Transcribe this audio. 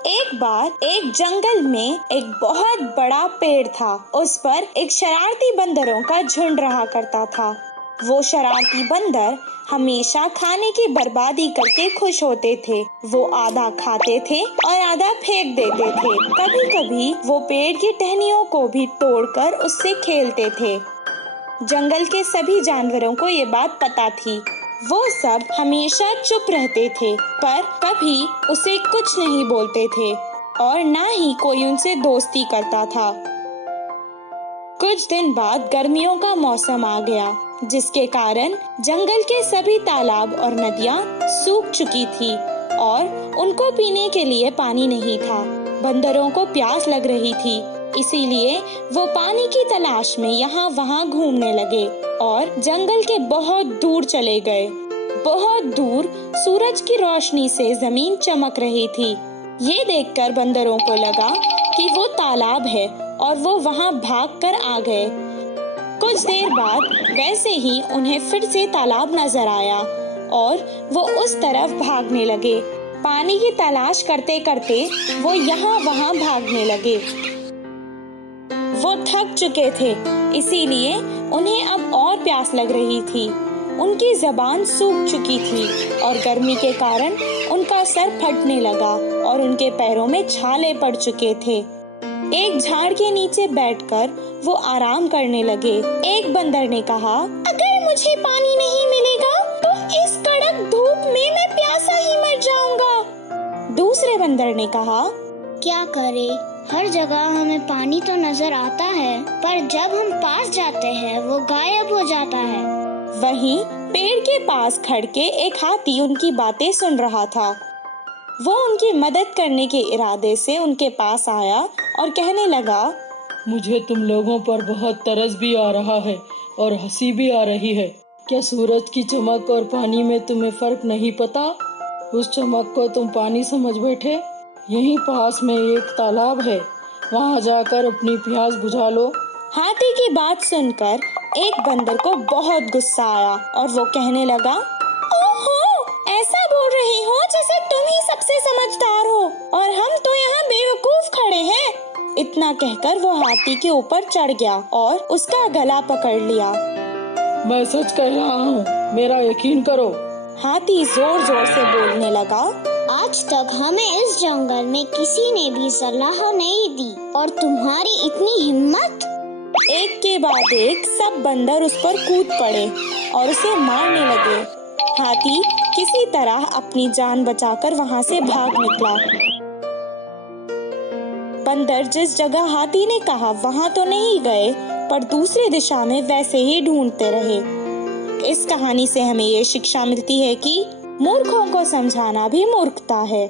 एक बार एक जंगल में एक बहुत बड़ा पेड़ था। उस पर एक शरारती बंदरों का झुंड रहा करता था। वो शरारती बंदर हमेशा खाने की बर्बादी करके खुश होते थे। वो आधा खाते थे और आधा फेंक देते थे। कभी कभी वो पेड़ की टहनियों को भी तोड़कर उससे खेलते थे। जंगल के सभी जानवरों को ये बात पता थी। वो सब हमेशा चुप रहते थे, पर कभी उसे कुछ नहीं बोलते थे और ना ही कोई उनसे दोस्ती करता था। कुछ दिन बाद गर्मियों का मौसम आ गया, जिसके कारण जंगल के सभी तालाब और नदियाँ सूख चुकी थी और उनको पीने के लिए पानी नहीं था। बंदरों को प्यास लग रही थी, इसीलिए वो पानी की तलाश में यहाँ वहाँ घूमने लगे और जंगल के बहुत दूर चले गए। बहुत दूर सूरज की रोशनी से जमीन चमक रही थी। ये देखकर बंदरों को लगा कि वो तालाब है और वो वहाँ भागकर आ गए। कुछ देर बाद वैसे ही उन्हें फिर से तालाब नजर आया और वो उस तरफ भागने लगे। पानी की तलाश करते करते वो यहाँ वहाँ भागने लगे। वो थक चुके थे, इसीलिए उन्हें अब और प्यास लग रही थी। उनकी जबान सूख चुकी थी और गर्मी के कारण उनका सर फटने लगा और उनके पैरों में छाले पड़ चुके थे। एक झाड़ के नीचे बैठकर वो आराम करने लगे। एक बंदर ने कहा, अगर मुझे पानी नहीं मिलेगा तो इस कड़क धूप में मैं प्यासा ही मर जाऊंगा। दूसरे बंदर ने कहा, क्या करे, हर जगह हमें पानी तो नजर आता है, पर जब हम पास जाते हैं वो गायब हो जाता है। वहीं पेड़ के पास खड़ के एक हाथी उनकी बातें सुन रहा था। वो उनकी मदद करने के इरादे से उनके पास आया और कहने लगा, मुझे तुम लोगों पर बहुत तरस भी आ रहा है और हंसी भी आ रही है। क्या सूरज की चमक और पानी में तुम्हें फर्क नहीं पता? उस चमक को तुम पानी समझ बैठे। यहीं पास में एक तालाब है, वहाँ जाकर अपनी प्यास बुझा लो। हाथी की बात सुनकर एक बंदर को बहुत गुस्सा आया और वो कहने लगा, ओहो, ऐसा बोल रही हो जैसे तुम ही सबसे समझदार हो और हम तो यहाँ बेवकूफ खड़े हैं। इतना कहकर वो हाथी के ऊपर चढ़ गया और उसका गला पकड़ लिया। मैं सच कह रहा हूँ, मेरा यकीन करो। हाथी जोर जोर से बोलने लगा, आज तक हमें इस जंगल में किसी ने भी सलाह नहीं दी और तुम्हारी इतनी हिम्मत। एक के बाद एक सब बंदर उस पर कूद पड़े और उसे मारने लगे। हाथी किसी तरह अपनी जान बचाकर वहाँ से भाग निकला। बंदर जिस जगह हाथी ने कहा वहाँ तो नहीं गए, पर दूसरी दिशा में वैसे ही ढूंढते रहे। इस कहानी से हमें ये शिक्षा मिलती है कि मूर्खों को समझाना भी मूर्खता है।